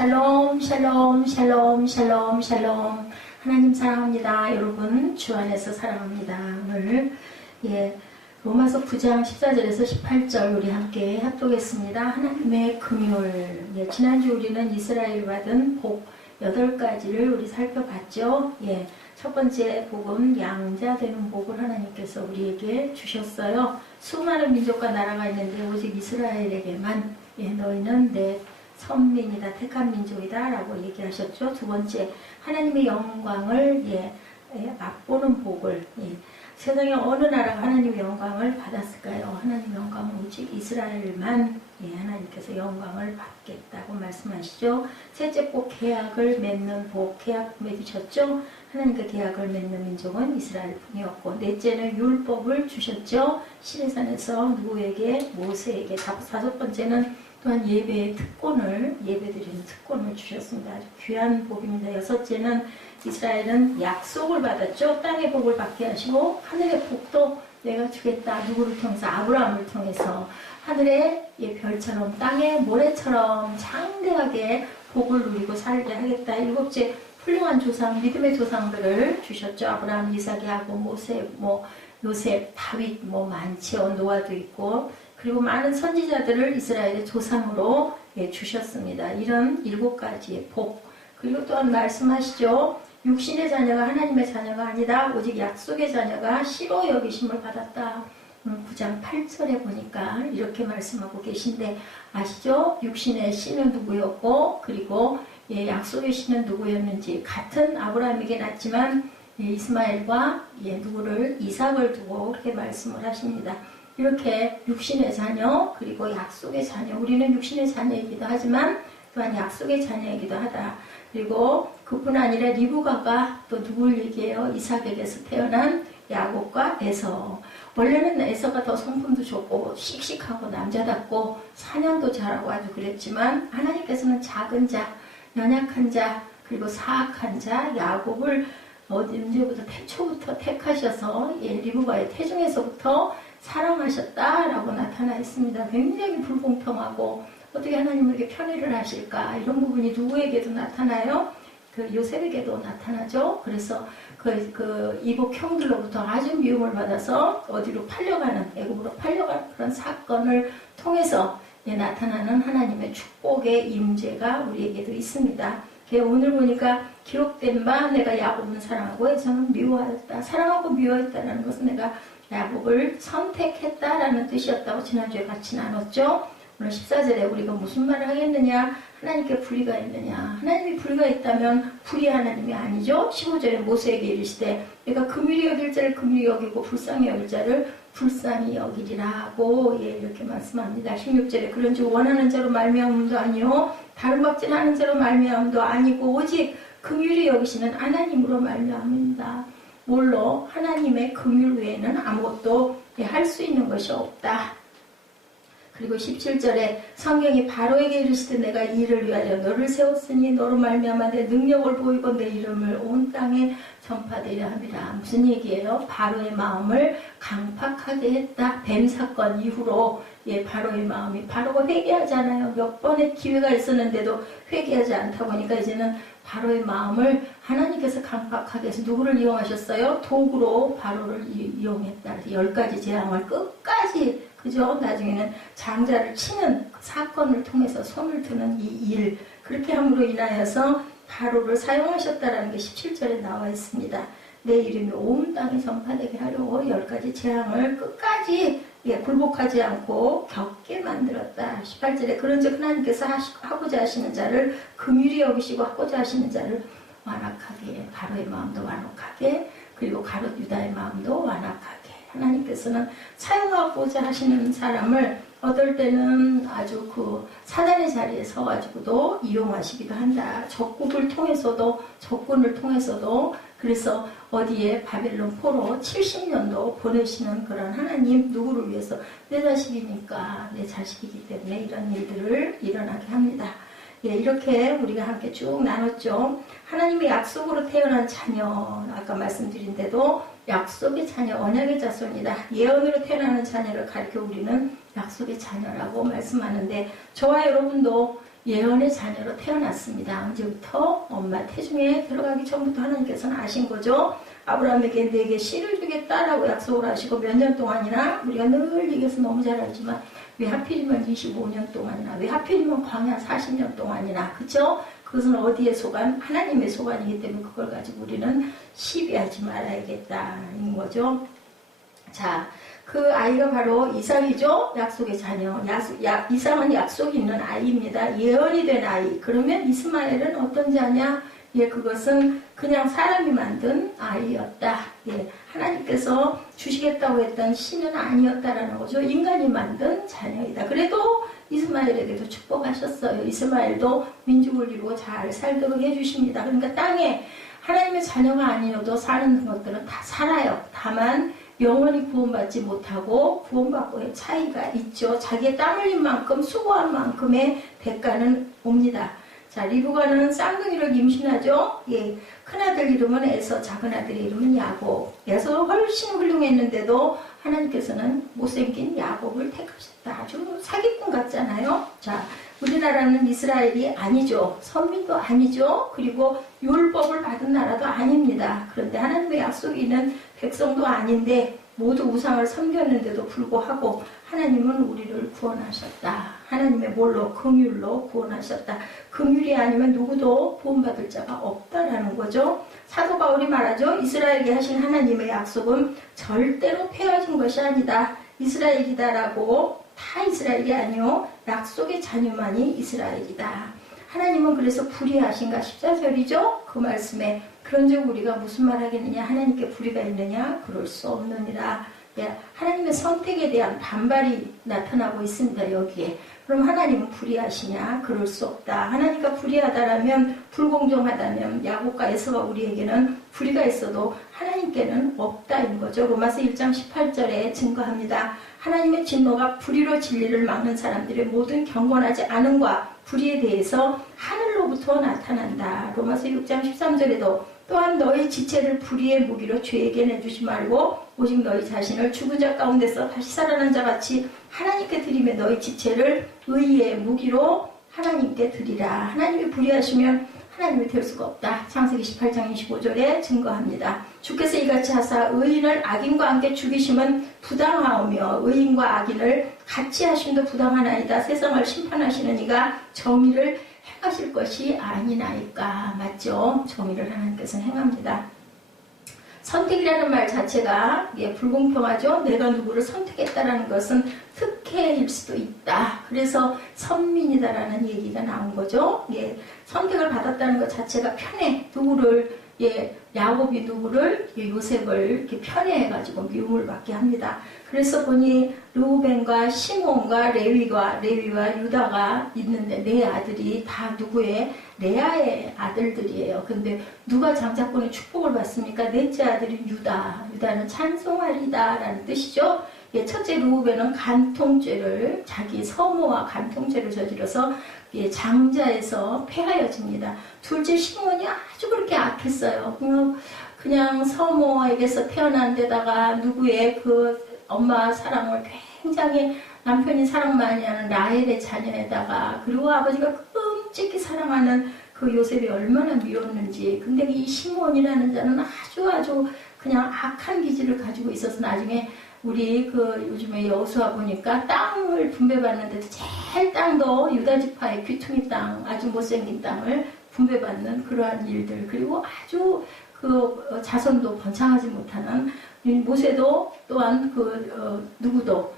샬롬 샬롬 샬롬 샬롬 샬롬. 하나님 사랑합니다. 여러분 주 안에서 사랑합니다. 오늘 로마서 9장 14절에서 18절 우리 함께 합독했습니다. 하나님의 금요일. 지난주 우리는 이스라엘 받은 복 8가지를 우리 살펴봤죠. 첫 번째 복은 양자 되는 복을 하나님께서 우리에게 주셨어요. 수많은 민족과 나라가 있는데 오직 이스라엘에게만 너희는 내 선민이다, 택한 민족이다 라고 얘기하셨죠. 두 번째, 하나님의 영광을 맛보는 복을. 세상에 어느 나라가 하나님의 영광을 받았을까요? 하나님의 영광은 오직 이스라엘만 하나님께서 영광을 받겠다고 말씀하시죠. 셋째 복, 계약을 맺는 복, 계약 맺으셨죠. 하나님과 계약을 맺는 민족은 이스라엘 뿐이었고, 넷째는 율법을 주셨죠. 시내산에서 누구에게? 모세에게. 다섯 번째는 또한 예배의 특권을, 예배드리는 특권을 주셨습니다. 아주 귀한 복입니다. 여섯째는 이스라엘은 약속을 받았죠. 땅의 복을 받게 하시고 하늘의 복도 내가 주겠다. 누구를 통해서? 아브라함을 통해서. 하늘의 별처럼 땅의 모래처럼 장대하게 복을 누리고 살게 하겠다. 일곱째, 훌륭한 조상, 믿음의 조상들을 주셨죠. 아브라함, 이삭, 야곱, 모세, 요셉, 다윗, 많지요. 노아도 있고, 그리고 많은 선지자들을 이스라엘의 조상으로 주셨습니다. 이런 7가지의 복. 그리고 또한 말씀하시죠. 육신의 자녀가 하나님의 자녀가 아니다. 오직 약속의 자녀가 씨로 여기심을 받았다. 9장 8절에 보니까 이렇게 말씀하고 계신데 아시죠? 육신의 씨는 누구였고 그리고 약속의 씨는 누구였는지 같은 아브라함에게 낳지만 이스마엘과 누구를 이삭을 두고 그렇게 말씀을 하십니다. 이렇게 육신의 자녀 그리고 약속의 자녀, 우리는 육신의 자녀이기도 하지만 또한 약속의 자녀이기도 하다. 그리고 그뿐 아니라 리브가가 또 누굴 얘기해요? 이삭에게서 태어난 야곱과 에서. 원래는 에서가 더 성품도 좋고 씩씩하고 남자답고 사냥도 잘하고 아주 그랬지만 하나님께서는 작은 자, 연약한 자, 그리고 사악한 자 야곱을 언제부터 태초부터 택하셔서 리브가의 태중에서부터 사랑하셨다라고 나타나 있습니다. 굉장히 불공평하고 어떻게 하나님에게 편애를 하실까? 이런 부분이 누구에게도 나타나요? 요셉에게도 나타나죠. 그래서 이복 형들로부터 아주 미움을 받아서 어디로 팔려가는, 애굽으로 팔려가는 그런 사건을 통해서 나타나는 하나님의 축복의 임재가 우리에게도 있습니다. 오늘 보니까 기록된 바 내가 야곱은 사랑하고 에서는 미워하였다. 사랑하고 미워했다는 것은 내가 야곱을 선택했다라는 뜻이었다고 지난주에 같이 나눴죠. 오늘 14절에 우리가 무슨 말을 하겠느냐? 하나님께 불의가 있느냐? 하나님이 불의가 있다면 불의 하나님이 아니죠. 15절에 모세에게 이르시되 내가 금휼히 여길 자를 금휼히 여기고 불쌍히 여길 자를 불쌍히 여기리라고 이렇게 말씀합니다. 16절에 그런즉 원하는 자로 말미암음도 아니요 다른 박진하는 자로 말미암음도 아니고 오직 금휼히 여기시는 하나님으로 말미암음이다. 물론 하나님의 금휼 외에는 아무것도 할 수 있는 것이 없다. 그리고 17절에 성경이 바로에게 이르시되 내가 이 일을 위하여 너를 세웠으니 너로 말미암아 내 능력을 보이고 내 이름을 온 땅에 전파되려 함이라. 무슨 얘기예요? 바로의 마음을 강팍하게 했다. 뱀 사건 이후로 바로의 마음이, 바로가 회개하잖아요. 몇 번의 기회가 있었는데도 회개하지 않다 보니까 이제는 바로의 마음을 하나님께서 강팍하게 해서 누구를 이용하셨어요? 도구로 바로를 이용했다. 10가지 재앙을 끝까지, 그죠? 나중에는 장자를 치는 사건을 통해서 손을 드는 이 일, 그렇게 함으로 인하여서 바로를 사용하셨다라는 게 17절에 나와 있습니다. 내 이름이 온 땅에 전파되게 하려고 10가지 재앙을 끝까지 굴복하지 않고 겪게 만들었다. 18절에 그런즉 하나님께서 하고자 하시는 자를 금휼히 여기시고 하고자 하시는 자를 완악하게, 바로의 마음도 완악하게, 그리고 가롯 유다의 마음도 완악하게. 하나님께서는 사용하고자 하시는 사람을 어떨 때는 아주 사단의 자리에 서가지고도 이용하시기도 한다. 적군을 통해서도 그래서 어디에 바벨론 포로 70년도 보내시는 그런 하나님, 누구를 위해서? 내 자식이니까, 내 자식이기 때문에 이런 일들을 일어나게 합니다. 이렇게 우리가 함께 쭉 나눴죠. 하나님의 약속으로 태어난 자녀, 아까 말씀드린 대로 약속의 자녀, 언약의 자손이다. 예언으로 태어나는 자녀를 가리켜 우리는 약속의 자녀라고 말씀하는데, 저와 여러분도 예언의 자녀로 태어났습니다. 언제부터? 엄마 태중에 들어가기 전부터 하나님께서는 아신 거죠. 아브라함에게 내게 씨를 주겠다라고 약속을 하시고 몇 년 동안이나, 우리가 늘 얘기해서 너무 잘 알지만 왜 하필이면 25년 동안이나, 왜 하필이면 광야 40년 동안이나, 그쵸? 그것은 어디에 소관? 하나님의 소관이기 때문에 그걸 가지고 우리는 시비하지 말아야겠다는 거죠. 자, 그 아이가 바로 이삭이죠. 약속의 자녀. 이삭은 약속이 있는 아이입니다. 예언이 된 아이. 그러면 이스마엘은 어떤 자냐? 예, 그것은 그냥 사람이 만든 아이였다. 예, 하나님께서 주시겠다고 했던 신은 아니었다라는 거죠. 인간이 만든 자녀이다. 그래도 이스마엘에게도 축복하셨어요. 이스마엘도 민족을 이루고 잘 살도록 해주십니다. 그러니까 땅에 하나님의 자녀가 아니어도 사는 것들은 다 살아요. 다만 영원히 구원받지 못하고 구원받고의 차이가 있죠. 자기의 땀 흘린 만큼 수고한 만큼의 대가는 옵니다. 자, 리브가는 쌍둥이를 임신하죠. 예, 큰아들 이름은 에서, 작은아들의 이름은 야곱. 에서 훨씬 훌륭했는데도 하나님께서는 못생긴 야곱을 택하셨다. 아주 사기꾼 같잖아요. 자, 우리나라는 이스라엘이 아니죠. 선민도 아니죠. 그리고 율법을 받은 나라도 아닙니다. 그런데 하나님의 약속이 있는 백성도 아닌데 모두 우상을 섬겼는데도 불구하고 하나님은 우리를 구원하셨다. 하나님의 뭘로? 긍휼로 구원하셨다. 긍휼이 아니면 누구도 구원받을 자가 없다라는 거죠. 사도 바울이 말하죠. 이스라엘에게 하신 하나님의 약속은 절대로 폐허진 것이 아니다. 이스라엘이다라고. 다 이스라엘이 아니요. 약속의 자녀만이 이스라엘이다. 하나님은 그래서 불의하신가? 14절이죠. 그 말씀에 그런즉 우리가 무슨 말 하겠느냐? 하나님께 불의가 있느냐? 그럴 수 없느니라. 예, 하나님의 선택에 대한 반발이 나타나고 있습니다. 여기에. 그럼 하나님은 불의하시냐? 그럴 수 없다. 하나님과 불의하다라면, 불공정하다면 야곱과 에서가 우리에게는 불의가 있어도 하나님께는 없다인 거죠. 로마서 1장 18절에 증거합니다. 하나님의 진노가 불의로 진리를 막는 사람들의 모든 경건하지 않음과 불의에 대해서 하늘로부터 나타난다. 로마서 6장 13절에도 또한 너희 지체를 불의의 무기로 죄에게 내주지 말고 오직 너희 자신을 죽은 자 가운데서 다시 살아난 자 같이 하나님께 드리며 너희 지체를 의의 무기로 하나님께 드리라. 하나님이 불의하시면 하나님이 될 수가 없다. 창세기 18장 25절에 증거합니다. 주께서 이같이 하사 의인을 악인과 함께 죽이심은 부당하오며 의인과 악인을 같이 하심도 부당하나이다. 세상을 심판하시는 이가 정의를 행하실 것이 아니나이까. 맞죠? 정의를 하나님께서는 행합니다. 선택이라는 말 자체가 불공평하죠. 내가 누구를 선택했다라는 것은 특혜일 수도 있다. 그래서 선민이다라는 얘기가 나온 거죠. 예, 선택을 받았다는 것 자체가 편해. 누구를 야곱이 누구를 요셉을 이렇게 편애해가지고 미움을 받게 합니다. 그래서 보니 르우벤과 시몬과 레위와 유다가 있는데 네 아들이 다 누구의? 레아의 아들들이에요. 근데 누가 장자권의 축복을 받습니까? 넷째 아들인 유다. 유다는 찬송하리다라는 뜻이죠. 예, 첫째 르우벤은 간통죄를, 자기 서모와 간통죄를 저질러서 장자에서 폐하여집니다. 둘째 시몬이 아주 그렇게 악했어요. 그냥 서모에게서 태어난 데다가 누구의 그 엄마 사랑을 굉장히 남편이 사랑 많이 하는 라헬의 자녀에다가, 그리고 아버지가 끔찍히 사랑하는 그 요셉이 얼마나 미웠는지. 근데 이 시몬이라는 자는 아주 그냥 악한 기질을 가지고 있어서 나중에 우리 그 요즘에 여호수아 보니까 땅을 분배받는데도 제일 땅도 유다지파의 귀퉁이 땅, 아주 못생긴 땅을 분배받는 그러한 일들, 그리고 아주 그 자손도 번창하지 못하는 모세도 또한 누구도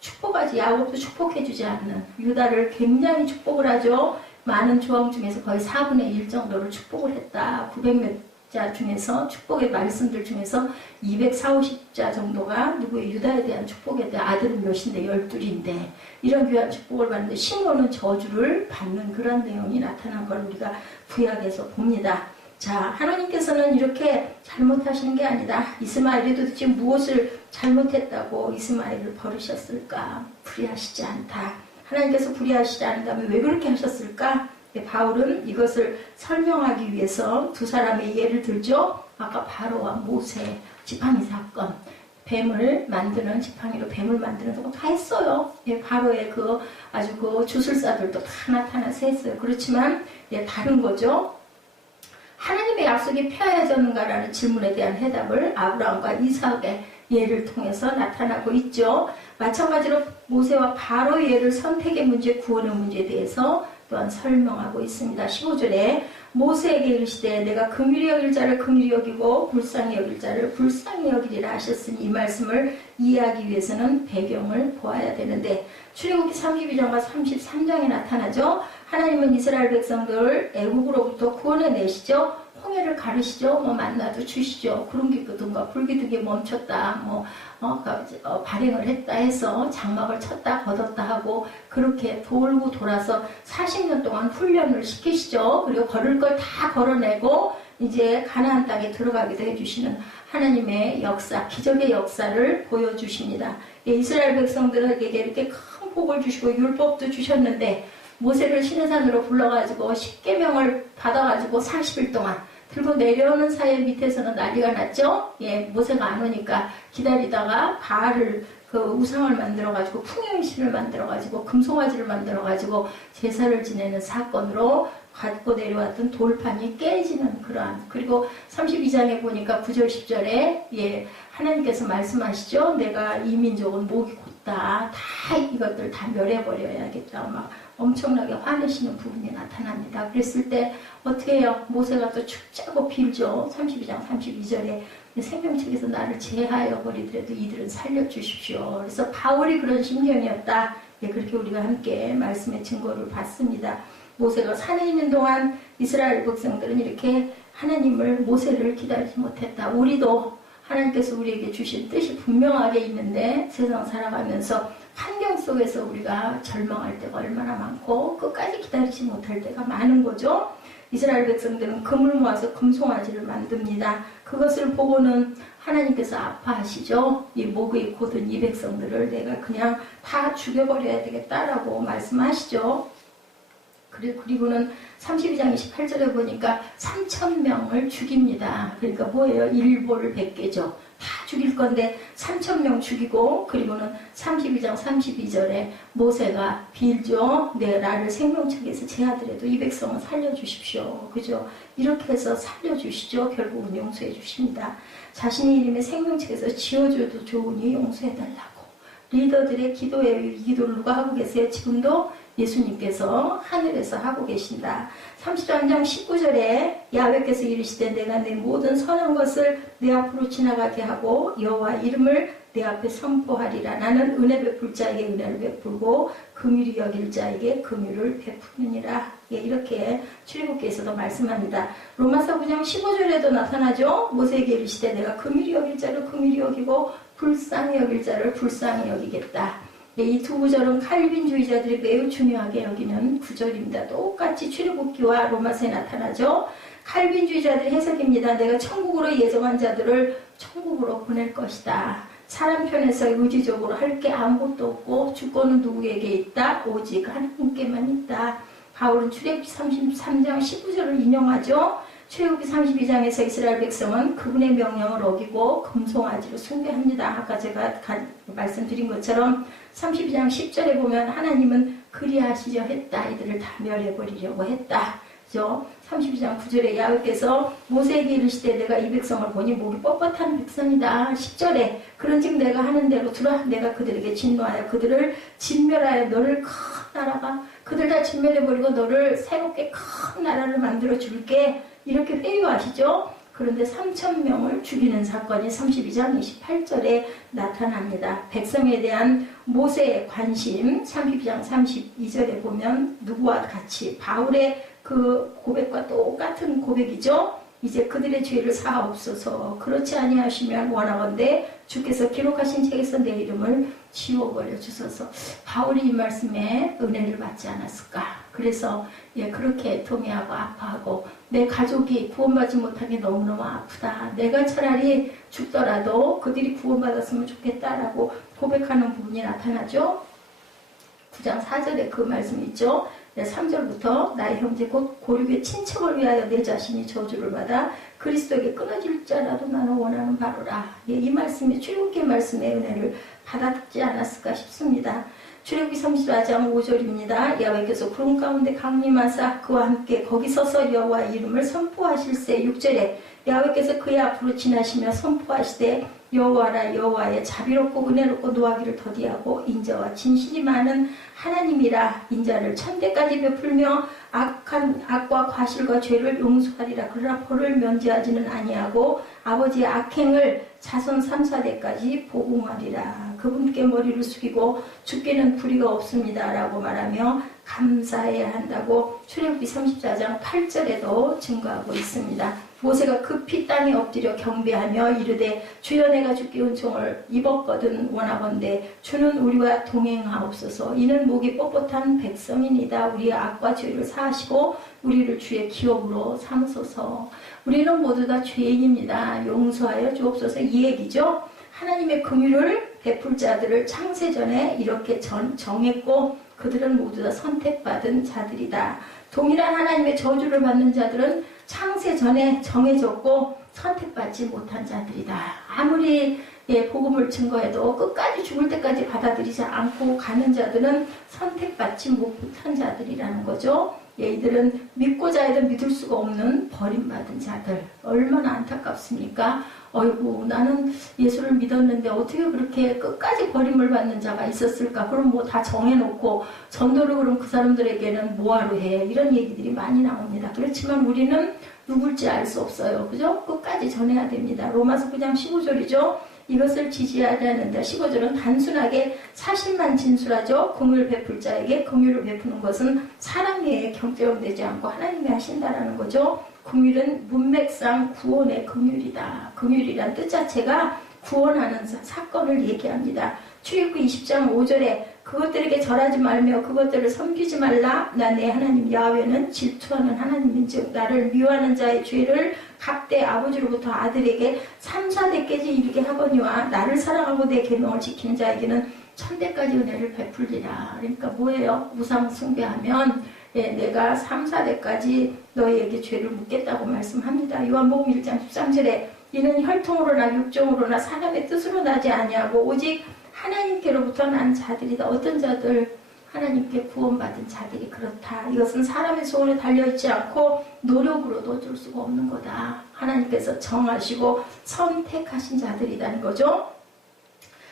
축복하지, 야곱도 축복해주지 않는 유다를 굉장히 축복을 하죠. 많은 조항 중에서 거의 4분의 1 정도를 축복을 했다. 900몇 자 중에서 축복의 말씀들 중에서 240, 50자 정도가 누구의 유다에 대한 축복에 대한, 아들은 몇인데 12인데 이런 귀한 축복을 받는데 시몬은 저주를 받는 그런 내용이 나타난 걸 우리가 구약에서 봅니다. 자, 하나님께서는 이렇게 잘못하시는 게 아니다. 이스마엘이 도대체 무엇을 잘못했다고 이스마엘을 버리셨을까? 불의하시지 않다. 하나님께서 불의하시지 않다면 왜 그렇게 하셨을까? 바울은 이것을 설명하기 위해서 두 사람의 예를 들죠. 아까 바로와 모세 지팡이 사건. 뱀을 만드는, 지팡이로 뱀을 만드는 거 다 했어요. 예, 바로의 그 아주 그 주술사들도 다 나타나서 했어요. 그렇지만 예, 다른 거죠. 하나님의 약속이 폐하여졌는가라는 질문에 대한 해답을 아브라함과 이삭의 예를 통해서 나타나고 있죠. 마찬가지로 모세와 바로의 예를 선택의 문제, 구원의 문제에 대해서 또한 설명하고 있습니다. 15절에 모세에게 이르시되 내가 긍휼히 여길 자를 긍휼히 여기고 불쌍히 여길 자를 불쌍히 여기리라 하셨으니, 이 말씀을 이해하기 위해서는 배경을 보아야 되는데 출애굽기 32장과 33장에 나타나죠. 하나님은 이스라엘 백성들을 애국으로부터 구원해 내시죠. 홍해를 가르시죠. 만나도 주시죠. 구름 기둥과 불 기둥이 멈췄다. 발행을 했다 해서 장막을 쳤다 걷었다 하고 그렇게 돌고 돌아서 40년 동안 훈련을 시키시죠. 그리고 걸을 걸 다 걸어내고 이제 가나안 땅에 들어가기도 해주시는 하나님의 역사, 기적의 역사를 보여주십니다. 이스라엘 백성들에게 이렇게 큰 복을 주시고 율법도 주셨는데 모세를 시내산으로 불러가지고 십계명을 받아가지고 40일 동안 들고 내려오는 사이 밑에서는 난리가 났죠. 예, 모세가 안 오니까 기다리다가 바알을 그 우상을 만들어가지고 풍요신을 만들어가지고 금송아지를 만들어가지고 제사를 지내는 사건으로 갖고 내려왔던 돌판이 깨지는 그러한, 그리고 32장에 보니까 9절 10절에 예, 하나님께서 말씀하시죠. 내가 이 민족은 목이 곧다. 다 이것들 다 멸해버려야겠다. 막 엄청나게 화내시는 부분이 나타납니다. 그랬을 때 어떻게 해요? 모세가 또 축자고 빌죠. 32장 32절에 생명책에서 나를 제하여 버리더라도 이들은 살려주십시오. 그래서 바울이 그런 심령이었다. 예, 그렇게 우리가 함께 말씀의 증거를 봤습니다. 모세가 산에 있는 동안 이스라엘 백성들은 이렇게 하나님을, 모세를 기다리지 못했다. 우리도 하나님께서 우리에게 주신 뜻이 분명하게 있는데 세상 살아가면서 환경 속에서 우리가 절망할 때가 얼마나 많고 끝까지 기다리지 못할 때가 많은 거죠. 이스라엘 백성들은 금을 모아서 금송아지를 만듭니다. 그것을 보고는 하나님께서 아파하시죠. 이 목이 곧은 이 백성들을 내가 그냥 다 죽여버려야 되겠다라고 말씀하시죠. 그리고는 32장 28절에 보니까 3,000명을 죽입니다. 그러니까 뭐예요? 일보를 100개죠. 다 죽일 건데 3,000명 죽이고, 그리고는 32장 32절에 모세가 빌죠. 나를 생명책에서 제하더라도 이 백성은 살려주십시오. 그죠? 이렇게 해서 살려주시죠. 결국은 용서해 주십니다. 자신의 이름의 생명책에서 지어줘도 좋으니 용서해달라고. 리더들의 기도예요. 이 기도를 누가 하고 계세요? 지금도 예수님께서 하늘에서 하고 계신다. 33장 19절에 야훼께서 이르시되 내가 내 모든 선한 것을 내 앞으로 지나가게 하고 여호와 이름을 내 앞에 선포하리라. 나는 은혜 베풀 자에게 은혜를 베풀고 긍휼히 여길 자에게 긍휼을 베푸느니라. 예, 이렇게 출애굽기에서도 말씀합니다. 로마서 9장 15절에도 나타나죠. 모세에게 이르시되 내가 긍휼히 여길 자를 긍휼히 여기고 불쌍히 여길 자를 불쌍히 여기겠다. 이 두 구절은 칼빈주의자들이 매우 중요하게 여기는 구절입니다. 똑같이 출애굽기와 로마서에 나타나죠. 칼빈주의자들의 해석입니다. 내가 천국으로 예정한 자들을 천국으로 보낼 것이다. 사람 편에서 의지적으로 할 게 아무것도 없고 주권은 누구에게 있다? 오직 하나님께만 있다. 바울은 출애굽기 33장 19절을 인용하죠. 출애굽기 32장에서 이스라엘 백성은 그분의 명령을 어기고 금송아지로 숭배합니다. 아까 제가 말씀드린 것처럼 32장 10절에 보면 하나님은 그리하시려 했다. 이들을 다 멸해버리려고 했다. 그죠? 32장 9절에 야훼께서 모세에게 이르시되 내가 이 백성을 보니 목이 뻣뻣한 백성이다. 10절에 그런즉 내가 하는 대로 들어 내가 그들에게 진노하여 그들을 진멸하여 너를 큰 나라가 그들 다 진멸해버리고 너를 새롭게 큰 나라를 만들어 줄게. 이렇게 회유하시죠. 그런데 3,000명을 죽이는 사건이 32장 28절에 나타납니다. 백성에 대한 모세의 관심 32장 32절에 보면 누구와 같이 바울의 그 고백과 똑같은 고백이죠. 이제 그들의 죄를 사하옵소서. 그렇지 아니하시면 원하건대 주께서 기록하신 책에서 내 이름을 지워버려 주소서. 바울이 이 말씀에 은혜를 받지 않았을까? 그래서 예, 그렇게 애통해하고 아파하고 내 가족이 구원받지 못하게 너무너무 아프다. 내가 차라리 죽더라도 그들이 구원받았으면 좋겠다라고 고백하는 부분이 나타나죠. 9장 4절에 그 말씀이 있죠. 3절부터 나의 형제 곧 고륙의 친척을 위하여 내 자신이 저주를 받아 그리스도에게 끊어질 자라도 나는 원하는 바로라. 이 말씀이 출애굽기 말씀의 은혜를 받았지 않았을까 싶습니다. 출애굽기 34장 5절입니다. 야훼께서 구름 가운데 강림하사 그와 함께 거기 서서 여호와의 이름을 선포하실세. 6절에 야훼께서 그의 앞으로 지나시며 선포하시되 여호와라 여호와의 자비롭고 은혜롭고 노하기를 더디하고 인자와 진실이 많은 하나님이라. 인자를 천대까지 베풀며 악과 과실과 죄를 용서하리라. 그러나 벌을 면제하지는 아니하고 아버지의 악행을 자손 3, 4대까지 보응하리라. 그분께 머리를 숙이고 죽게는 불의가 없습니다 라고 말하며 감사해야 한다고 출애굽기 34장 8절에도 증거하고 있습니다. 모세가 급히 땅에 엎드려 경배하며 이르되 주여 내가 주께 은총을 입었거든 원하건대 주는 우리와 동행하옵소서. 이는 목이 뻣뻣한 백성이니이다. 우리의 악과 죄를 사하시고 우리를 주의 기업으로 삼으소서. 우리는 모두 다 죄인입니다. 용서하여 주옵소서. 이 얘기죠. 하나님의 긍휼을 베풀 자들을 창세전에 이렇게 정했고 그들은 모두 다 선택받은 자들이다. 동일한 하나님의 저주를 받는 자들은 창세전에 정해졌고 선택받지 못한 자들이다. 아무리 복음을 증거해도 끝까지 죽을 때까지 받아들이지 않고 가는 자들은 선택받지 못한 자들이라는 거죠. 이들은 믿고자 해도 믿을 수가 없는 버림받은 자들. 얼마나 안타깝습니까? 어이구 나는 예수를 믿었는데 어떻게 그렇게 끝까지 버림을 받는 자가 있었을까? 그럼 뭐 다 정해놓고 전도를 그럼 그 사람들에게는 뭐하러 해? 이런 얘기들이 많이 나옵니다. 그렇지만 우리는 누굴지 알 수 없어요. 그죠? 끝까지 전해야 됩니다. 로마서 9장 15절이죠. 이것을 지지하지 않는다. 15절은 단순하게 사실만 진술하죠. 긍휼을 베풀 자에게 긍휼을 베푸는 것은 사람에 경제되지 않고 하나님이 하신다라는 거죠. 긍휼은 문맥상 구원의 긍휼이다. 긍휼이란 뜻 자체가 구원하는 사건을 얘기합니다. 출애굽기 20장 5절에 그것들에게 절하지 말며 그것들을 섬기지 말라. 나 내 하나님 야훼는 질투하는 하나님인즉 나를 미워하는 자의 죄를 각대 아버지로부터 아들에게 3, 4대까지 이르게 하거니와 나를 사랑하고 내 계명을 지키는 자에게는 천대까지 은혜를 베풀리라. 그러니까 뭐예요? 우상 숭배하면 내가 3, 4대까지 너희에게 죄를 묻겠다고 말씀합니다. 요한복음 1장 13절에 이는 혈통으로나 육정으로나 사람의 뜻으로 나지 아니하고 오직 하나님께로부터 난 자들이다. 어떤 자들? 하나님께 구원받은 자들이 그렇다. 이것은 사람의 소원에 달려있지 않고 노력으로도 얻을 수가 없는 거다. 하나님께서 정하시고 선택하신 자들이라는 거죠.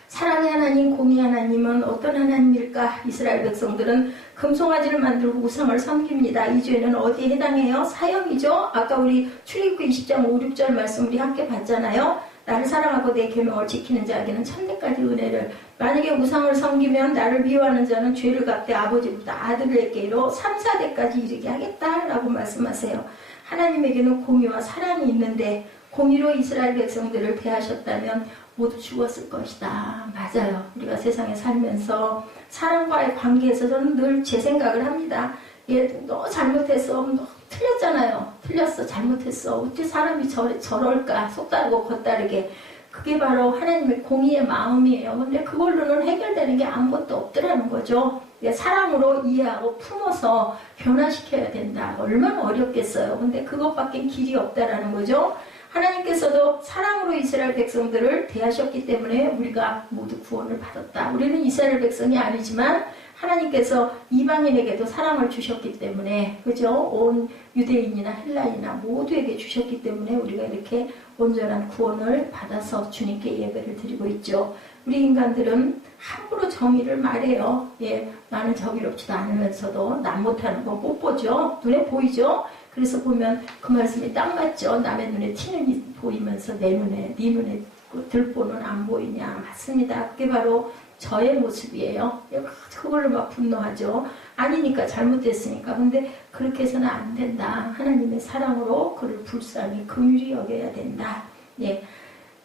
사랑의 하나님, 공의 하나님은 어떤 하나님일까? 이스라엘 백성들은 금송아지를 만들고 우상을 섬깁니다. 이 죄는 어디에 해당해요? 사형이죠. 아까 우리 출애굽기 20장 5, 6절 말씀 우리 함께 봤잖아요. 나를 사랑하고 내 계명을 지키는 자에게는 천대까지 은혜를. 만약에 우상을 섬기면 나를 미워하는 자는 죄를 갚되 아버지부터 아들에게로 3, 4대까지 이르게 하겠다라고 말씀하세요. 하나님에게는 공의와 사랑이 있는데 공의로 이스라엘 백성들을 대하셨다면 모두 죽었을 것이다. 맞아요. 우리가 세상에 살면서 사람과의 관계에서 저는 늘 제 생각을 합니다. 너 잘못했어. 너 틀렸잖아요. 틀렸어. 잘못했어. 어떻게 사람이 저럴까? 속다르고 겉다르게. 그게 바로 하나님의 공의의 마음이에요. 근데 그걸로는 해결되는 게 아무것도 없더라는 거죠. 사랑으로 이해하고 품어서 변화시켜야 된다. 얼마나 어렵겠어요. 근데 그것밖에 길이 없다라는 거죠. 하나님께서도 사랑으로 이스라엘 백성들을 대하셨기 때문에 우리가 모두 구원을 받았다. 우리는 이스라엘 백성이 아니지만 하나님께서 이방인에게도 사랑을 주셨기 때문에, 그죠? 온 유대인이나 헬라인이나 모두에게 주셨기 때문에 우리가 이렇게 온전한 구원을 받아서 주님께 예배를 드리고 있죠. 우리 인간들은 함부로 정의를 말해요. 나는 정의롭지도 않으면서도 남 못하는 건 못 보죠. 눈에 보이죠? 그래서 보면 그 말씀이 딱 맞죠. 남의 눈에 티는 보이면서 내 눈에, 네 눈에 들보는 안 보이냐. 맞습니다. 그게 바로 저의 모습이에요. 그걸로 막 분노하죠. 아니니까 잘못됐으니까. 근데 그렇게 해서는 안 된다. 하나님의 사랑으로 그를 불쌍히 긍휼히 여겨야 된다.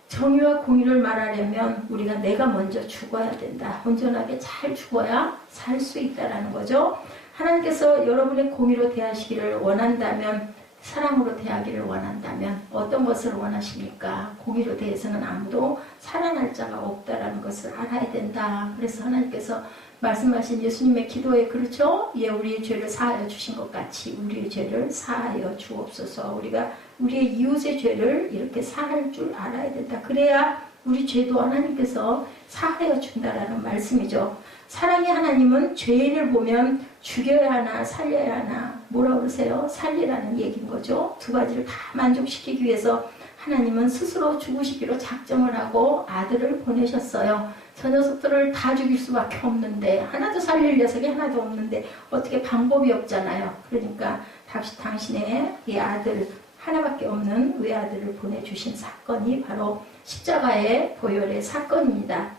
정의와 공의를 말하려면 우리가 내가 먼저 죽어야 된다. 온전하게 잘 죽어야 살 수 있다라는 거죠. 하나님께서 여러분의 공의로 대하시기를 원한다면 사랑으로 대하기를 원한다면 어떤 것을 원하십니까? 공의로 대해서는 아무도 살아날 자가 없다라는 것을 알아야 된다. 그래서 하나님께서 말씀하신 예수님의 기도에 그렇죠? 예, 우리의 죄를 사하여 주신 것 같이 우리의 죄를 사하여 주옵소서. 우리가 우리의 이웃의 죄를 이렇게 사할 줄 알아야 된다. 그래야 우리 죄도 하나님께서 사하여 준다라는 말씀이죠. 사랑의 하나님은 죄인을 보면 죽여야 하나 살려야 하나 뭐라 그러세요? 살리라는 얘기인 거죠. 두 가지를 다 만족시키기 위해서 하나님은 스스로 죽으시기로 작정을 하고 아들을 보내셨어요. 저 녀석들을 다 죽일 수밖에 없는데 하나도 살릴 녀석이 하나도 없는데 어떻게 방법이 없잖아요. 그러니까 당신의 이 아들 하나밖에 없는 외아들을 보내주신 사건이 바로 십자가의 보혈의 사건입니다.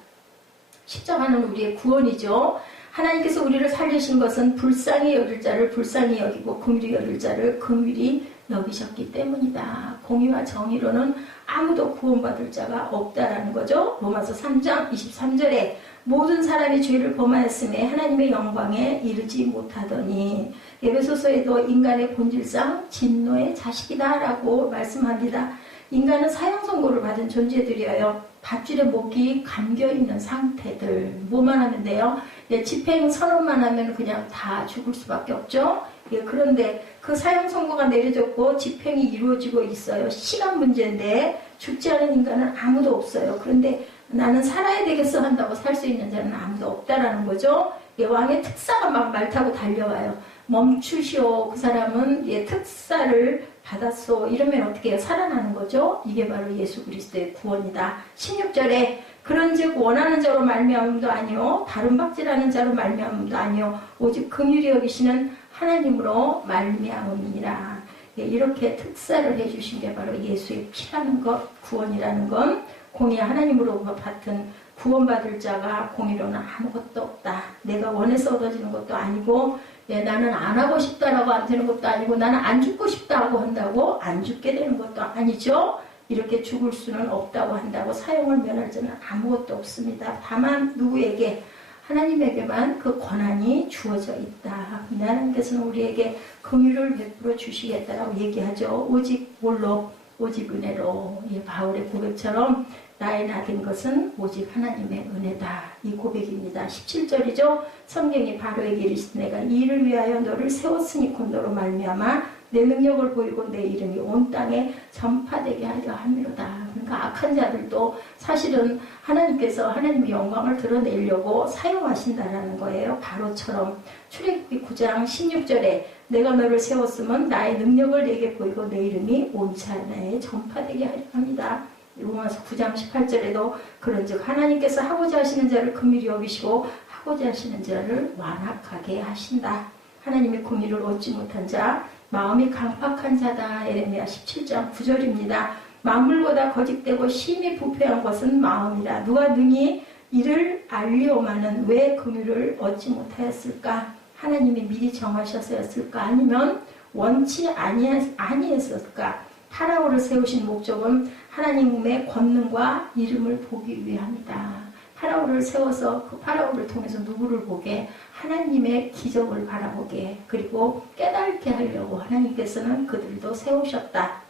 십자가는 우리의 구원이죠. 하나님께서 우리를 살리신 것은 불쌍히 여길 자를 불쌍히 여기고 긍휼히 여길 자를 긍휼히 여기셨기 때문이다. 공의와 정의로는 아무도 구원받을 자가 없다라는 거죠. 로마서 3장 23절에 모든 사람이 죄를 범하였음에 하나님의 영광에 이르지 못하더니 에베소서에도 인간의 본질상 진노의 자식이다 라고 말씀합니다. 인간은 사형 선고를 받은 존재들이에요. 밧줄에 목이 감겨있는 상태들. 뭐만 하면 돼요? 예, 집행 선언만 하면 그냥 다 죽을 수밖에 없죠. 예, 그런데 그 사형 선고가 내려졌고 집행이 이루어지고 있어요. 시간 문제인데 죽지 않은 인간은 아무도 없어요. 그런데 나는 살아야 되겠어 한다고 살 수 있는 자는 아무도 없다라는 거죠. 예, 왕의 특사가 막 말 타고 달려와요. 멈추시오. 그 사람은 예, 특사를 받았소. 이러면 어떻게 해요? 살아나는 거죠. 이게 바로 예수 그리스도의 구원이다. 16절에 그런즉 원하는 자로 말미암음도 아니요 다른 박질하는 자로 말미암음도 아니요 오직 긍휼히 여기시는 하나님으로 말미암음이니라. 예, 이렇게 특사를 해주신 게 바로 예수의 피라는 것, 구원이라는 건 공의 하나님으로 받은 구원받을 자가 공의로는 아무것도 없다. 내가 원해서 얻어지는 것도 아니고 예, 나는 안 하고 싶다라고 안 되는 것도 아니고 나는 안 죽고 싶다고 한다고 안 죽게 되는 것도 아니죠. 이렇게 죽을 수는 없다고 한다고 사형을 면할 자는 아무것도 없습니다. 다만 누구에게? 하나님에게만 그 권한이 주어져 있다. 하나님께서는 우리에게 긍휼을 베풀어 주시겠다라고 얘기하죠. 오직 뭘로? 오직 은혜로. 예, 바울의 고백처럼 나의 나된 것은 오직 하나님의 은혜다. 이 고백입니다. 17절이죠. 성경이 바로에게 이르시되 내가 이 일을 위하여 너를 세웠으니 곧 너로 말미암아 내 능력을 보이고 내 이름이 온 땅에 전파되게 하려 함이로다. 그러니까 악한 자들도 사실은 하나님께서 하나님의 영광을 드러내려고 사용하신다라는 거예요. 바로처럼 출애굽기 9장 16절에 내가 너를 세웠으면 나의 능력을 내게 보이고 내 이름이 온 땅에 전파되게 하려 합니다. 로마서 9장 18절에도 그런즉 하나님께서 하고자 하시는 자를 긍휼히 여기시고 하고자 하시는 자를 완악하게 하신다. 하나님의 긍휼을 얻지 못한 자 마음이 강팍한 자다. 에레미야 17장 9절입니다. 만물보다 거짓되고 심히 부패한 것은 마음이라. 누가 능히 이를 알리오마는 왜 긍휼을 얻지 못하였을까? 하나님이 미리 정하셨었을까? 아니면 원치 아니했을까? 파라오를 세우신 목적은 하나님의 권능과 이름을 보기 위함이다. 파라오를 세워서 그 파라오를 통해서 누구를 보게? 하나님의 기적을 바라보게, 그리고 깨닫게 하려고 하나님께서는 그들도 세우셨다.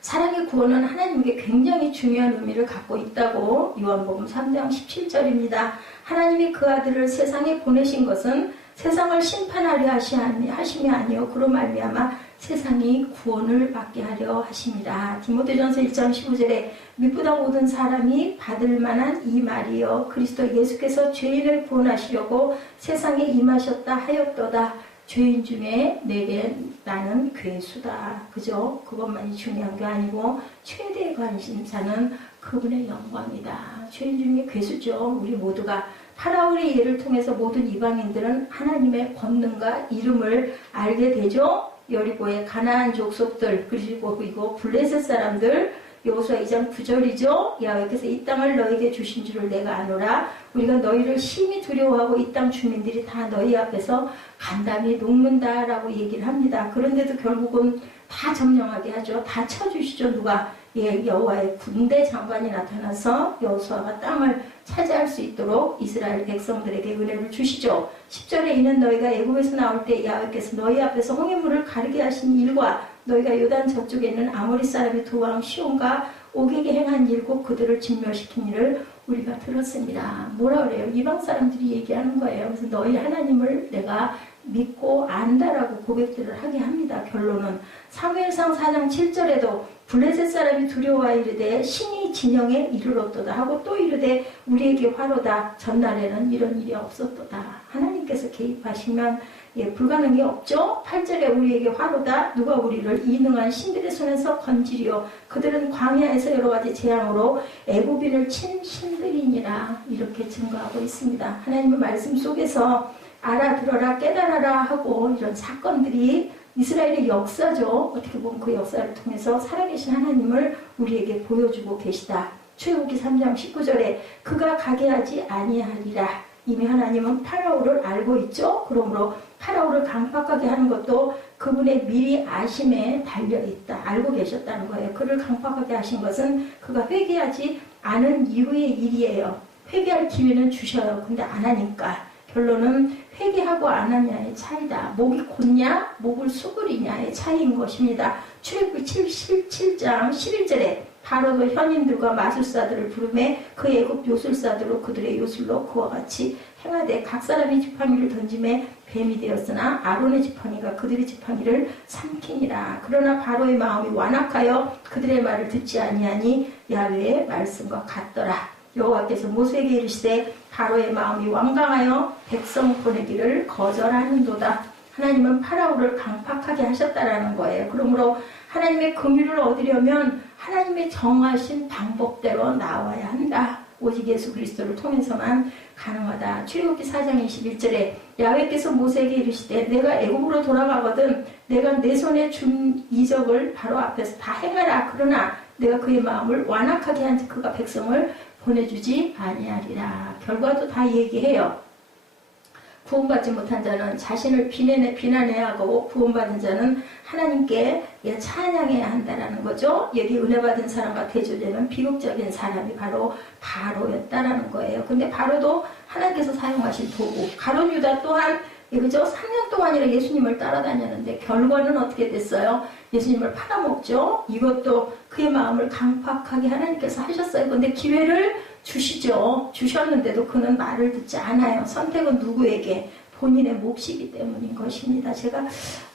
사랑의 구원은 하나님께 굉장히 중요한 의미를 갖고 있다고 요한복음 3장 17절입니다. 하나님이 그 아들을 세상에 보내신 것은 세상을 심판하려 하심이 아니요 그로 말미암아 세상이 구원을 받게 하려 하심이라. 디모데전서 1장 15절에 미쁘다 모든 사람이 받을 만한 이 말이요 그리스도 예수께서 죄인을 구원하시려고 세상에 임하셨다 하였도다. 죄인 중에 내게 나는 괴수다. 그죠? 그것만이 중요한 게 아니고 최대의 관심사는 그분의 영광이다. 죄인 중에 괴수죠. 우리 모두가. 파라오의 예를 통해서 모든 이방인들은 하나님의 권능과 이름을 알게 되죠. 여리고의 가나안 족속들, 그리고 블레셋 사람들, 여호수아 2장 9절이죠. 여호와께서 이 땅을 너에게 주신 줄을 내가 아노라. 우리가 너희를 심히 두려워하고 이 땅 주민들이 다 너희 앞에서 간담이 녹는다라고 얘기를 합니다. 그런데도 결국은 다 점령하게 하죠. 다 쳐주시죠. 누가? 여호와의 군대 장관이 나타나서 여호수아가 땅을 차지할 수 있도록 이스라엘 백성들에게 은혜를 주시죠. 10절에 이는 너희가 애굽에서 나올 때 여호와께서 너희 앞에서 홍해물을 가르게 하신 일과 너희가 요단 저쪽에 있는 아모리 사람의 두 왕 시온과 옥에게 행한 일 곧 그들을 진멸시킨 일을 우리가 들었습니다. 뭐라 그래요? 이방 사람들이 얘기하는 거예요. 그래서 너희 하나님을 내가 믿고 안다라고 고백들을 하게 합니다. 결론은 사무엘상 4장 7절에도 블레셋 사람이 두려워하 이르되 신이 진영에 이르렀도다 하고 또 이르되 우리에게 화로다. 전날에는 이런 일이 없었도다. 하나님께서 개입하시면 불가능이 없죠. 8절에 우리에게 화로다. 누가 우리를 이능한 신들의 손에서 건지리요. 그들은 광야에서 여러 가지 재앙으로 애굽인을 친 신들이니라. 이렇게 증거하고 있습니다. 하나님의 말씀 속에서 알아들어라 깨달아라 하고 이런 사건들이 이스라엘의 역사죠. 어떻게 보면 그 역사를 통해서 살아계신 하나님을 우리에게 보여주고 계시다. 출애굽기 3장 19절에 그가 가게 하지 아니하리라. 이미 하나님은 파라오를 알고 있죠. 그러므로 파라오를 강팍하게 하는 것도 그분의 미리 아심에 달려있다. 알고 계셨다는 거예요. 그를 강팍하게 하신 것은 그가 회개하지 않은 이후의 일이에요. 회개할 기회는 주셔요. 근데 안 하니까. 결론은 회개하고 안 하냐의 차이다. 목이 곧냐 목을 수그리냐의 차이인 것입니다. 출애굽기 7장 11절에 바로도 현인들과 마술사들을 부르매 그 애굽 요술사들로 그들의 요술로 그와 같이 행하되 각 사람이 지팡이를 던짐에 뱀이 되었으나 아론의 지팡이가 그들의 지팡이를 삼키니라. 그러나 바로의 마음이 완악하여 그들의 말을 듣지 아니하니 야훼의 말씀과 같더라. 여호와께서 모세에게 이르시되 바로의 마음이 완강하여 백성 보내기를 거절하는도다. 하나님은 파라오를 강팍하게 하셨다라는 거예요. 그러므로 하나님의 긍휼을 얻으려면 하나님의 정하신 방법대로 나와야 한다. 오직 예수 그리스도를 통해서만 가능하다. 출애굽기 4장 21절에 야훼께서 모세에게 이르시되 내가 애굽으로 돌아가거든 내가 내 손에 준 이적을 바로 앞에서 다 행하라. 그러나 내가 그의 마음을 완악하게 한 그가 백성을 보내주지 아니하리라. 결과도 다 얘기해요. 구원받지 못한 자는 자신을 비난해야 하고 구원받은 자는 하나님께 찬양해야 한다라는 거죠. 여기 은혜 받은 사람과 대조되는 비극적인 사람이 바로 바로였다라는 거예요. 근데 바로도 하나님께서 사용하신 도구. 가룟 유다 또한 그죠? 3년 동안이나 예수님을 따라다녔는데 결과는 어떻게 됐어요? 예수님을 팔아먹죠. 이것도 그의 마음을 강팍하게 하나님께서 하셨어요. 근데 기회를 주시죠. 주셨는데도 그는 말을 듣지 않아요. 선택은 누구에게? 본인의 몫이기 때문인 것입니다. 제가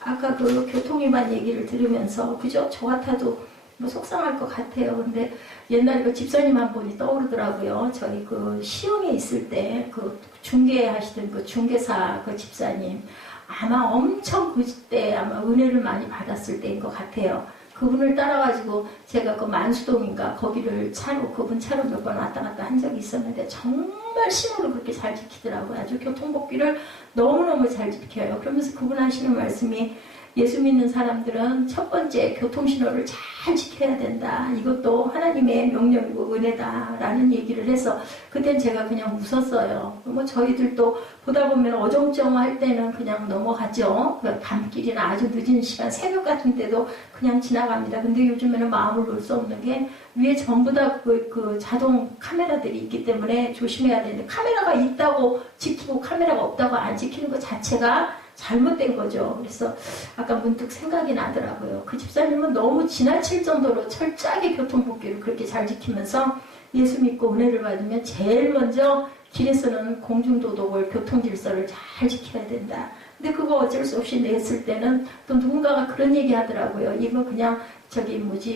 아까 그 교통위반 얘기를 들으면서 그죠? 저 같아도 뭐 속상할 것 같아요. 근데 옛날에 그 집사님 한 분이 떠오르더라고요. 저희 그 시흥에 있을 때 그 중개하시던 그 중개사 그 집사님 아마 엄청 그때 아마 은혜를 많이 받았을 때인 것 같아요. 그분을 따라가지고 제가 그 만수동인가 거기를 차로 그분 차로 몇 번 왔다 갔다 한 적이 있었는데 정말 신호를 그렇게 잘 지키더라고요. 아주 교통법규를 너무너무 잘 지켜요. 그러면서 그분 하시는 말씀이 예수 믿는 사람들은 첫 번째 교통신호를 잘 지켜야 된다. 이것도 하나님의 명령이고 은혜다라는 얘기를 해서 그땐 제가 그냥 웃었어요. 뭐 저희들도 보다 보면 어정쩡할 때는 그냥 넘어가죠. 밤길이나 아주 늦은 시간 새벽 같은 때도 그냥 지나갑니다. 근데 요즘에는 마음을 놓을 수 없는 게 위에 전부 다 그 자동 카메라들이 있기 때문에 조심해야 되는데 카메라가 있다고 지키고 카메라가 없다고 안 지키는 것 자체가 잘못된 거죠. 그래서 아까 문득 생각이 나더라고요. 그 집사님은 너무 지나칠 정도로 철저하게 교통법규를 그렇게 잘 지키면서 예수 믿고 은혜를 받으면 제일 먼저 길에서는 공중도덕을 교통질서를 잘 지켜야 된다. 근데 그거 어쩔 수 없이 냈을 때는 또 누군가가 그런 얘기 하더라고요. 이거 그냥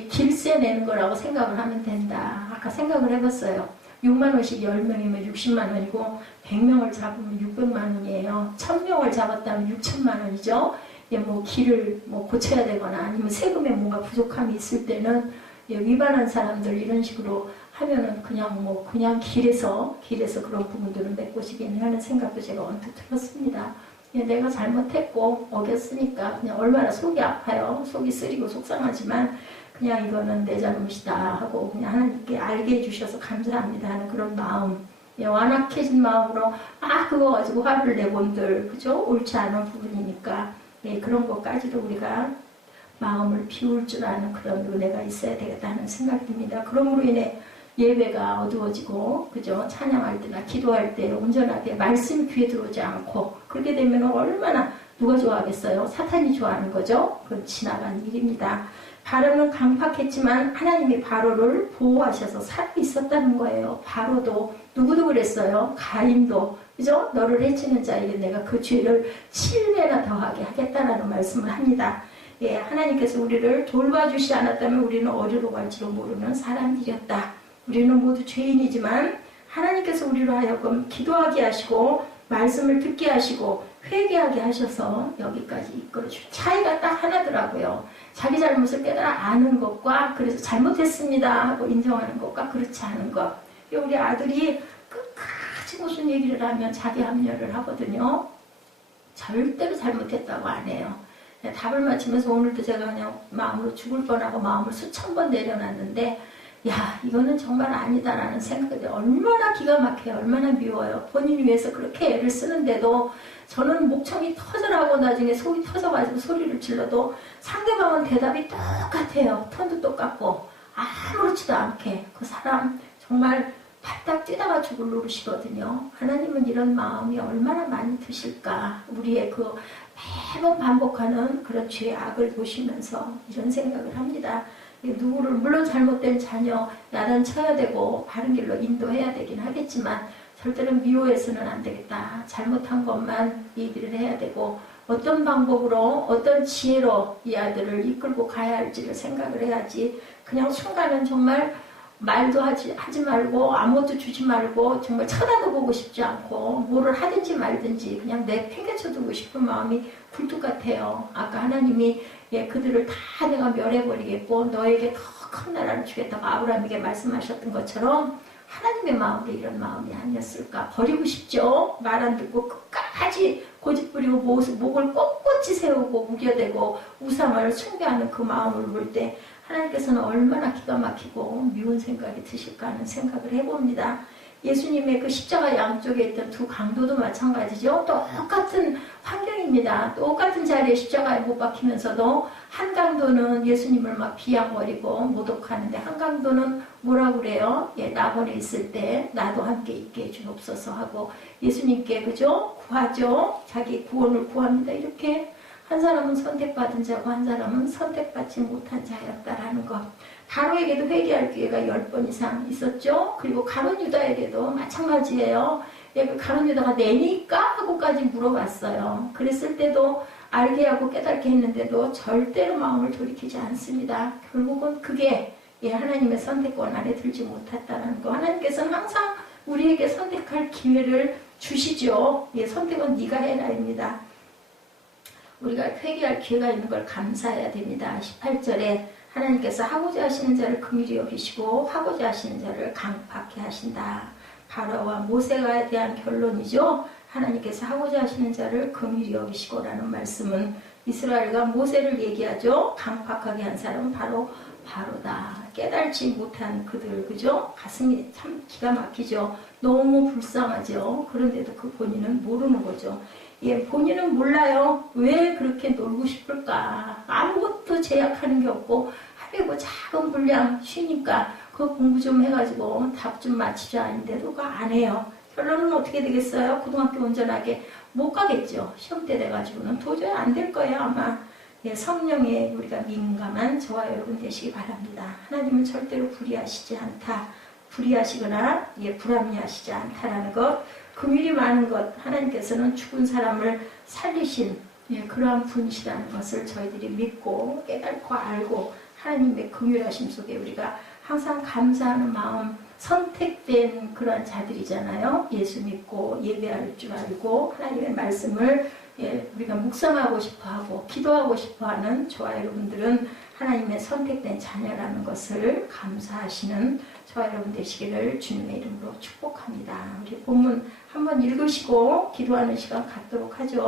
길세 내는 거라고 생각을 하면 된다. 아까 생각을 해봤어요. 6만 원씩 10명이면 60만 원이고 100명을 잡으면 600만 원이에요. 1000명을 잡았다면 6천만 원이죠. 뭐 길을 뭐 고쳐야 되거나 아니면 세금에 뭔가 부족함이 있을 때는 위반한 사람들 이런 식으로 하면은 그냥 길에서 그런 부분들은 메꿔지겠네 하는 생각도 제가 언뜻 들었습니다. 내가 잘못했고 어겼으니까 그냥 얼마나 속이 아파요. 속이 쓰리고 속상하지만 그냥 이거는 내 잘못이다 하고 그냥 하나님께 알게 해주셔서 감사합니다 하는 그런 마음, 완악해진 마음으로 그거 가지고 화를 내본들, 그죠? 옳지 않은 부분이니까 그런 것까지도 우리가 마음을 비울 줄 아는 그런 은혜가 있어야 되겠다 하는 생각이 듭니다. 그러므로 인해 예배가 어두워지고, 그죠? 찬양할 때나 기도할 때 온전하게 말씀이 귀에 들어오지 않고, 그렇게 되면 얼마나 누가 좋아하겠어요? 사탄이 좋아하는 거죠? 그건 지나간 일입니다. 바로는 강팍했지만 하나님이 바로를 보호하셔서 살고 있었다는 거예요. 바로도 누구도 그랬어요. 가인도, 그죠? 너를 해치는 자에게 내가 그 죄를 7배나 더하게 하겠다라는 말씀을 합니다. 하나님께서 우리를 돌봐주시지 않았다면 우리는 어디로 갈지도 모르는 사람들이었다. 우리는 모두 죄인이지만 하나님께서 우리로 하여금 기도하게 하시고 말씀을 듣게 하시고 회개하게 하셔서 여기까지 이끌어주신 차이가 딱 하나더라고요. 자기 잘못을 깨달아 아는 것과 그래서 잘못했습니다 하고 인정하는 것과 그렇지 않은 것. 우리 아들이 끝까지 무슨 얘기를 하면 자기 합리화를 하거든요. 절대로 잘못했다고 안 해요. 답을 맞히면서 오늘도 제가 그냥 마음으로 죽을 뻔하고 마음을 수천 번 내려놨는데 이거는 정말 아니다라는 생각이 얼마나 기가 막혀요. 얼마나 미워요. 본인을 위해서 그렇게 애를 쓰는데도 저는 목청이 터져나고 나중에 속이 터져가지고 소리를 질러도 상대방은 대답이 똑같아요. 톤도 똑같고 아무렇지도 않게 그 사람 정말 발딱 뛰다가 죽을 노릇이거든요. 하나님은 이런 마음이 얼마나 많이 드실까. 우리의 그 매번 반복하는 그런 죄의 악을 보시면서 이런 생각을 합니다. 누구를 물론 잘못된 자녀 야단쳐야 되고 바른 길로 인도해야 되긴 하겠지만 절대로 미워해서는 안 되겠다. 잘못한 것만 얘기를 해야 되고 어떤 방법으로 어떤 지혜로 이 아들을 이끌고 가야 할지를 생각을 해야지 그냥 순간은 정말 말도 하지 말고 아무것도 주지 말고 정말 쳐다도 보고 싶지 않고 뭐를 하든지 말든지 그냥 내팽개쳐두고 싶은 마음이 굴뚝 같아요. 아까 하나님이 그들을 다 내가 멸해버리겠고 너에게 더 큰 나라를 주겠다고 아브라함에게 말씀하셨던 것처럼 하나님의 마음도 이런 마음이 아니었을까. 버리고 싶죠. 말 안 듣고 끝까지 고집부리고 목을 꼿꼿이 세우고 우겨대고 우상을 숭배하는 그 마음을 볼 때 하나님께서는 얼마나 기가 막히고 미운 생각이 드실까 하는 생각을 해봅니다. 예수님의 그 십자가 양쪽에 있던 두 강도도 마찬가지죠. 똑같은 환경입니다. 똑같은 자리에 십자가에 못 박히면서도 한 강도는 예수님을 막 비양거리고 모독하는데 한 강도는 뭐라고 그래요? 나번에 있을 때 나도 함께 있게 해주옵소서 하고 예수님께 그죠? 구하죠. 자기 구원을 구합니다. 이렇게 한 사람은 선택받은 자고 한 사람은 선택받지 못한 자였다라는 것. 바로에게도 회개할 기회가 10번 이상 있었죠. 그리고 가룟 유다에게도 마찬가지예요. 그 가룟 유다가 내니까 하고까지 물어봤어요. 그랬을 때도 알게 하고 깨닫게 했는데도 절대로 마음을 돌이키지 않습니다. 결국은 그게 하나님의 선택권 안에 들지 못했다는 거. 하나님께서는 항상 우리에게 선택할 기회를 주시죠. 선택은 네가 해라입니다. 우리가 회개할 기회가 있는 걸 감사해야 됩니다. 18절에 하나님께서 하고자 하시는 자를 긍휼히 여기시고 하고자 하시는 자를 강팍해 하신다. 바로와 모세가 대한 결론이죠. 하나님께서 하고자 하시는 자를 긍휼히 여기시고라는 말씀은 이스라엘과 모세를 얘기하죠. 강팍하게 한 사람은 바로 바로다. 깨달지 못한 그들, 그죠? 가슴이 참 기가 막히죠. 너무 불쌍하죠. 그런데도 그 본인은 모르는 거죠. 본인은 몰라요. 왜 그렇게 놀고 싶을까? 아무것도 제약하는 게 없고 하루에 작은 분량 쉬니까 그 공부 좀 해가지고 답 좀 맞히자 했는데도 그거 안 해요. 결론은 어떻게 되겠어요? 고등학교 온전하게 못 가겠죠. 시험 때 돼가지고는 도저히 안 될 거예요. 아마 성령에 우리가 민감한 저와 여러분 되시기 바랍니다. 하나님은 절대로 불의하시지 않다. 불의하시거나 불합리하시지 않다라는 것. 긍휼이 많은 것, 하나님께서는 죽은 사람을 살리신 그러한 분이시라는 것을 저희들이 믿고 깨닫고 알고 하나님의 긍휼하심 속에 우리가 항상 감사하는 마음, 선택된 그러한 자들이잖아요. 예수 믿고 예배할 줄 알고 하나님의 말씀을 우리가 묵상하고 싶어하고 기도하고 싶어하는 저와 여러분들은 하나님의 선택된 자녀라는 것을 감사하시는 저와 여러분 되시기를 주님의 이름으로 축복합니다. 우리 본문 한번 읽으시고 기도하는 시간 갖도록 하죠.